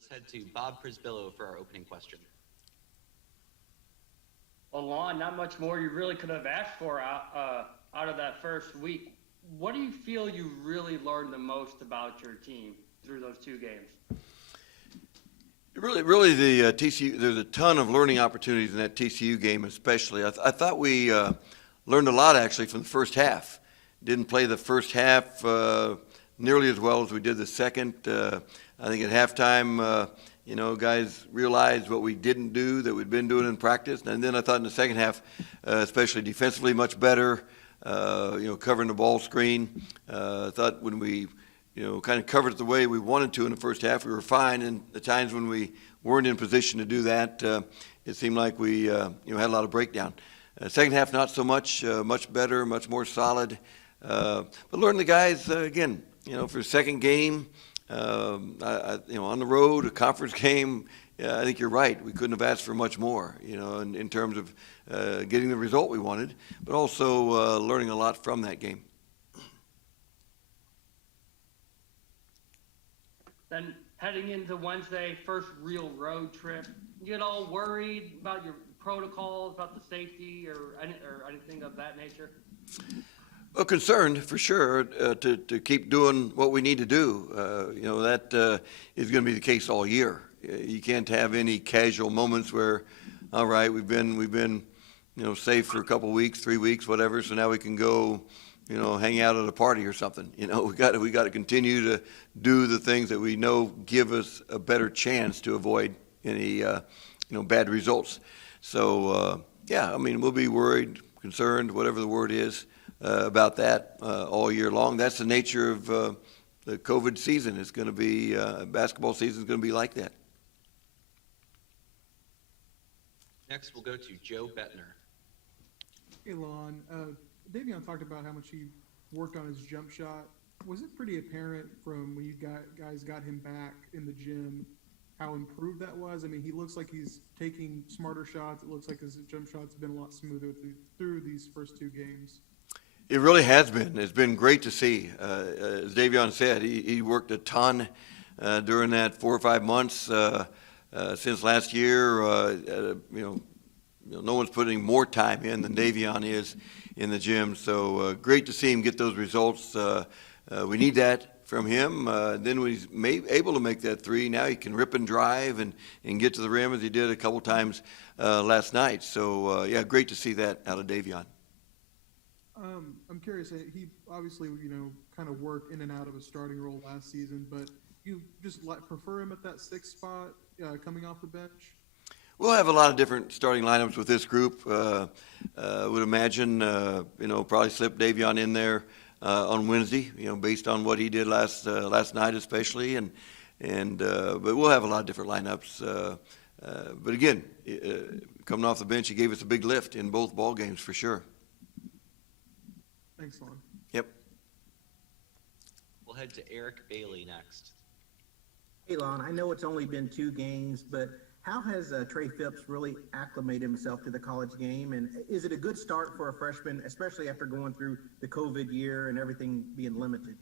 Let's head to Bob Prisbillo for our opening question. Well, Lon, not much more you really could have asked for out of that first week. What do you feel you really learned the most about your team through those two games? Really, the TCU. There's a ton of learning opportunities in that TCU game, especially. I thought we learned a lot actually from the first half. Didn't play the first half nearly as well as we did the second. I think at halftime, guys realized what we didn't do that we'd been doing in practice, and then I thought in the second half, especially defensively, much better. Covering the ball screen. I thought when we kind of covered it the way we wanted to in the first half, we were fine. And the times when we weren't in position to do that, it seemed like we had a lot of breakdown. Second half, not so much. Much better, much more solid. But learning the guys again. For the second game, on the road, a conference game. I think you're right. We couldn't have asked for much more. In terms of getting the result we wanted, but also learning a lot from that game. Then heading into Wednesday, first real road trip, you get all worried about your protocols, about the safety or anything of that nature? Well, concerned for sure to keep doing what we need to do. That is going to be the case all year. You can't have any casual moments where, all right, we've been safe for a couple weeks, 3 weeks, whatever. So now we can go, hang out at a party or something. We got to continue to do the things that we know give us a better chance to avoid any, bad results. So we'll be worried, concerned, whatever the word is, about that all year long. That's the nature of the COVID season. It's going to be basketball season is going to be like that. Next, we'll go to Joe Bettner. Hey, Lon. Davion talked about how much he worked on his jump shot. Was it pretty apparent from when you guys got him back in the gym how improved that was? I mean, he looks like he's taking smarter shots. It looks like his jump shot's been a lot smoother through these first two games. It really has been. It's been great to see. As Davion said, he worked a ton during that 4 or 5 months since last year. No one's putting more time in than Davion is in the gym. So great to see him get those results. We need that from him. Then when he's able to make that three, now he can rip and drive and get to the rim as he did a couple times last night. So, great to see that out of Davion. I'm curious. He obviously, kind of worked in and out of a starting role last season, but you just prefer him at that sixth spot coming off the bench? We'll have a lot of different starting lineups with this group. Would imagine, probably slip Davion in there on Wednesday, based on what he did last night especially. But we'll have a lot of different lineups. But again, coming off the bench, he gave us a big lift in both ball games for sure. Thanks, Lon. Yep. We'll head to Eric Bailey next. Hey, Lon, I know it's only been 2 games, but how has Trey Phipps really acclimated himself to the college game? And is it a good start for a freshman, especially after going through the COVID year and everything being limited?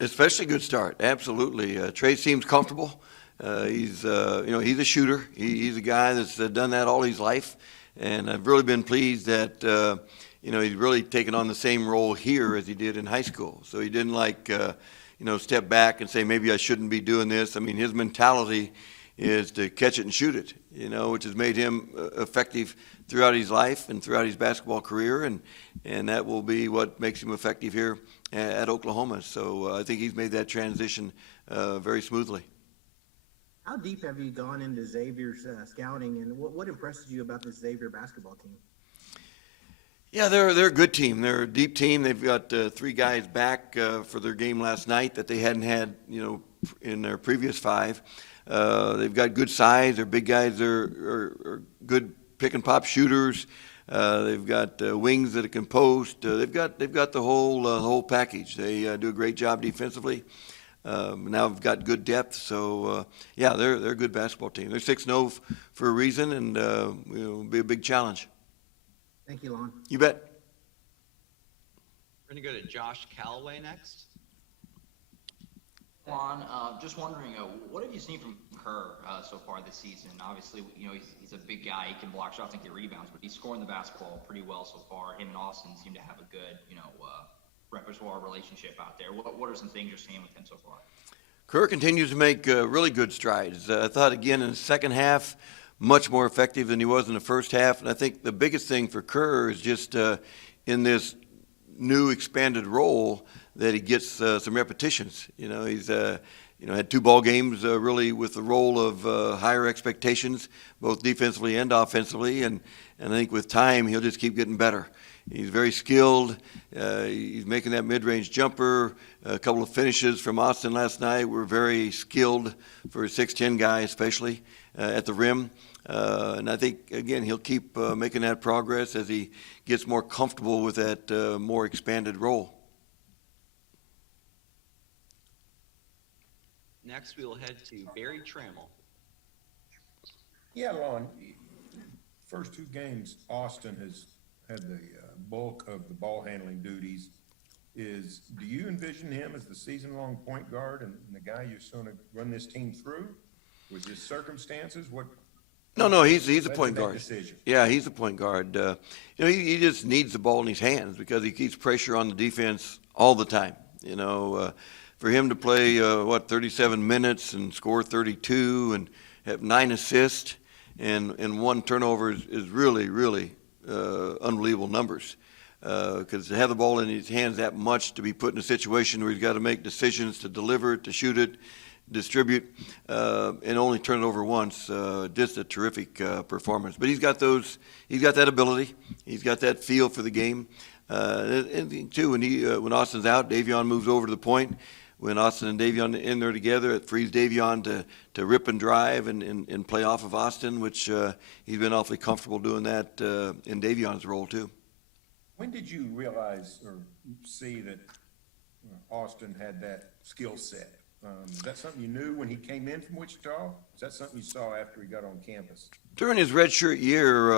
Especially a good start, absolutely. Trey seems comfortable. He's a shooter. He's a guy that's done that all his life. And I've really been pleased that, he's really taken on the same role here as he did in high school. So he didn't step back and say, maybe I shouldn't be doing this. I mean, his mentality is to catch it and shoot it, which has made him effective throughout his life and throughout his basketball career. And that will be what makes him effective here at Oklahoma. So I think he's made that transition very smoothly. How deep have you gone into Xavier's scouting, and what impresses you about this Xavier basketball team? Yeah, they're a good team. They're a deep team. They've got 3 guys back for their game last night that they hadn't had, in their previous 5. They've got good size. Their big guys are good pick and pop shooters. They've got wings that can post. They've got the whole package. They do a great job defensively. Now we've got good depth. So they're a good basketball team. They're 6-0 for a reason, and it'll be a big challenge. Thank you, Lon. You bet. We're going to go to Josh Callaway next. Lon, just wondering, what have you seen from Kerr so far this season? Obviously, he's a big guy. He can block shots and get rebounds, but he's scoring the basketball pretty well so far. Him and Austin seem to have a good, repertoire relationship out there. What are some things you're seeing with him so far? Kerr continues to make really good strides. I thought, again, in the second half, much more effective than he was in the first half. And I think the biggest thing for Kerr is just in this new expanded role that he gets some repetitions. He's had 2 ball games really with the role of higher expectations, both defensively and offensively. And I think with time, he'll just keep getting better. He's very skilled. He's making that mid-range jumper. A couple of finishes from Austin last night were very skilled for a 6'10" guy, especially at the rim. And I think, again, he'll keep making that progress as he gets more comfortable with that more expanded role. Next, we will head to Barry Trammell. Yeah, Lon, first 2 games, Austin has had the bulk of the ball handling duties. Do you envision him as the season-long point guard and the guy you're going to run this team through with his circumstances? No, he's a led point to that guard. decision? Yeah, he's a point guard. He just needs the ball in his hands because he keeps pressure on the defense all the time. For him to play 37 minutes and score 32 and have 9 assists and 1 turnover is really, really unbelievable numbers. Because to have the ball in his hands that much, to be put in a situation where he's got to make decisions to deliver it, to shoot it, distribute, and only turn it over once, just a terrific performance. But he's got that ability. He's got that feel for the game. And too, when Austin's out, Davion moves over to the point. When Austin and Davion are in there together, it frees Davion to rip and drive and play off of Austin, which he's been awfully comfortable doing that in Davion's role too. When did you realize or see that Austin had that skill set? Is that something you knew when he came in from Wichita? Is that something you saw after he got on campus? During his redshirt year,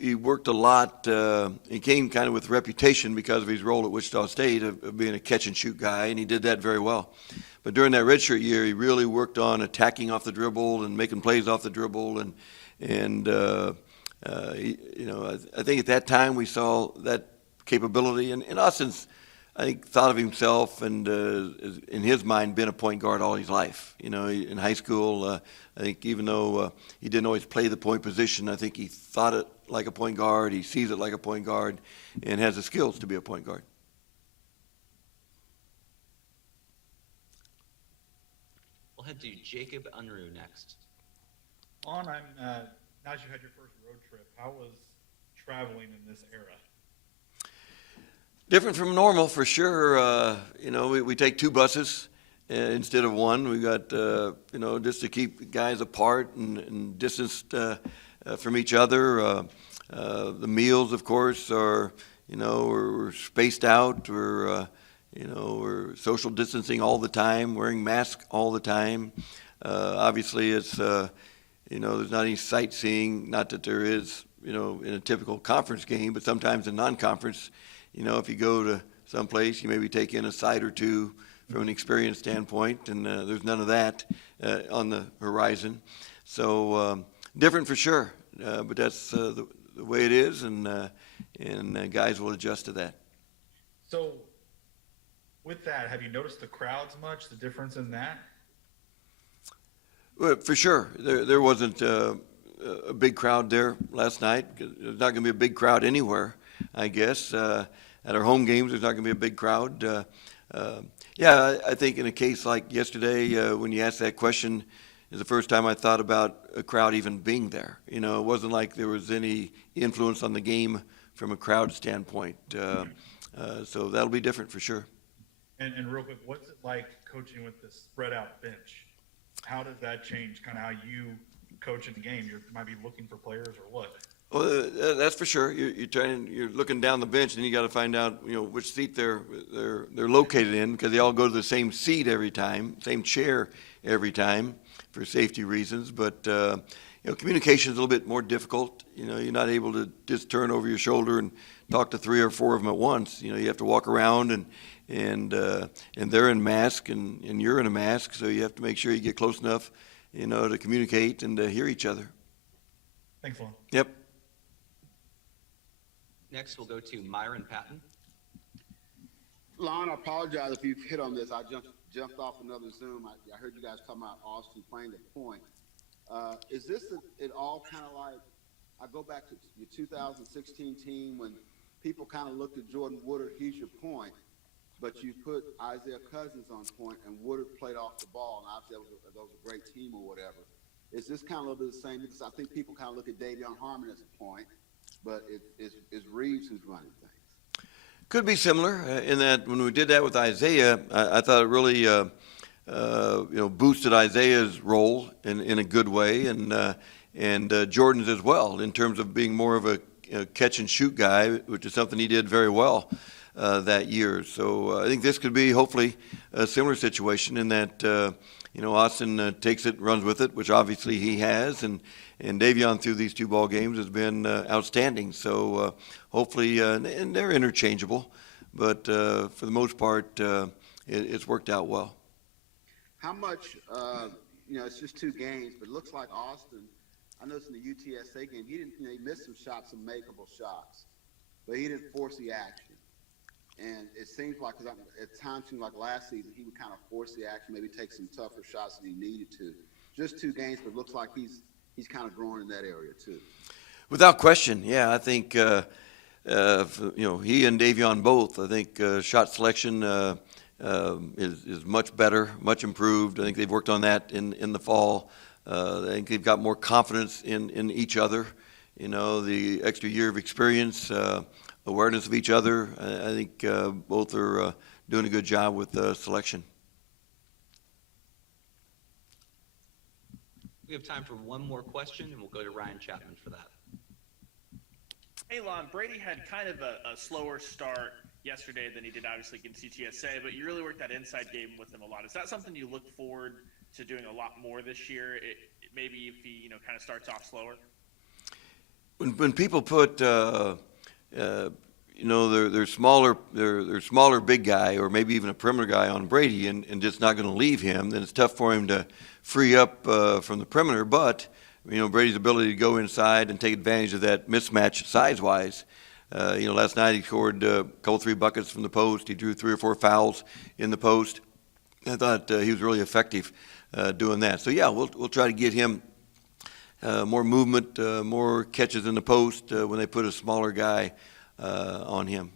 he worked a lot. He came kind of with reputation because of his role at Wichita State of being a catch-and-shoot guy, and he did that very well. But during that redshirt year, he really worked on attacking off the dribble and making plays off the dribble. I think at that time we saw that capability. And Austin's, I think, thought of himself and in his mind been a point guard all his life. In high school, I think even though he didn't always play the point position, I think he thought it like a point guard. He sees it like a point guard and has the skills to be a point guard. We'll head to Jacob Unruh next. Lon, now that you had your first road trip, how was traveling in this era? Different from normal, for sure. We take 2 buses instead of 1. We got, just to keep guys apart and distanced from each other. The meals, of course, are, we're spaced out. We're social distancing all the time, wearing masks all the time. Obviously, it's, there's not any sightseeing, not that there is, in a typical conference game, but sometimes in non-conference, if you go to someplace, you maybe take in a sight or 2 from an experience standpoint, and there's none of that on the horizon. So different for sure, but that's the way it is, and guys will adjust to that. So with that, have you noticed the crowds much, the difference in that? Well, for sure. There wasn't a big crowd there last night. There's not going to be a big crowd anywhere, I guess. At our home games, there's not going to be a big crowd. I think in a case like yesterday, when you asked that question, is the first time I thought about a crowd even being there. It wasn't like there was any influence on the game from a crowd standpoint. So that'll be different for sure. And real quick, what's it like coaching with the spread out bench? How does that change kind of how you coach in the game? You might be looking for players or what? Well, that's for sure. You're looking down the bench, and you got to find out which seat they're located in, because they all go to the same seat every time, same chair every time, for safety reasons. But communication is a little bit more difficult. You're not able to just turn over your shoulder and talk to 3 or 4 of them at once. You have to walk around and they're in mask, and you're in a mask, so you have to make sure you get close enough, to communicate and to hear each other. Thanks, Lon. Yep. Next, we'll go to Myron Patton. Lon, I apologize if you hit on this. I jumped off another Zoom. I heard you guys talking about Austin playing the point. Is this it all kind of like, I go back to your 2016 team when people kind of looked at Jordan Woodard, he's your point, but you put Isaiah Cousins on point and Woodard played off the ball, and obviously that was a great team or whatever. Is this kind of a little bit the same? Because I think people kind of look at Davion Harmon as a point, but it's Reeves who's running things. Could be similar in that when we did that with Isaiah, I thought it really, boosted Isaiah's role in a good way, and Jordan's as well in terms of being more of a catch and shoot guy, which is something he did very well that year. So I think this could be hopefully a similar situation in that Austin takes it, runs with it, which obviously he has, and Davion through these two ball games has been outstanding. So hopefully, and they're interchangeable, but for the most part, it's worked out well. How much, it's just 2 games, but it looks like Austin, I noticed in the UTSA game, he missed some shots, some makeable shots, but he didn't force the action. And it seems like, because at times seemed like last season, he would kind of force the action, maybe take some tougher shots than he needed to. Just 2 games, but it looks like he's kind of growing in that area too. Without question, yeah. I think he and Davion both. I think shot selection is much better, much improved. I think they've worked on that in the fall. I think they've got more confidence in each other. The extra year of experience, awareness of each other. I think both are doing a good job with selection. We have time for one more question, and we'll go to Ryan Chapman for that. Hey, Lon, Brady had kind of a slower start yesterday than he did obviously against UTSA, but you really worked that inside game with him a lot. Is that something you look forward to doing a lot more this year? Maybe if he kind of starts off slower? When people put their smaller big guy or maybe even a perimeter guy on Brady and just not going to leave him, then it's tough for him to free up from the perimeter. But Brady's ability to go inside and take advantage of that mismatch size-wise. Last night he scored a couple 3 buckets from the post. He drew 3 or 4 fouls in the post. I thought he was really effective doing that. So yeah, we'll try to get him more movement, more catches in the post when they put a smaller guy on him.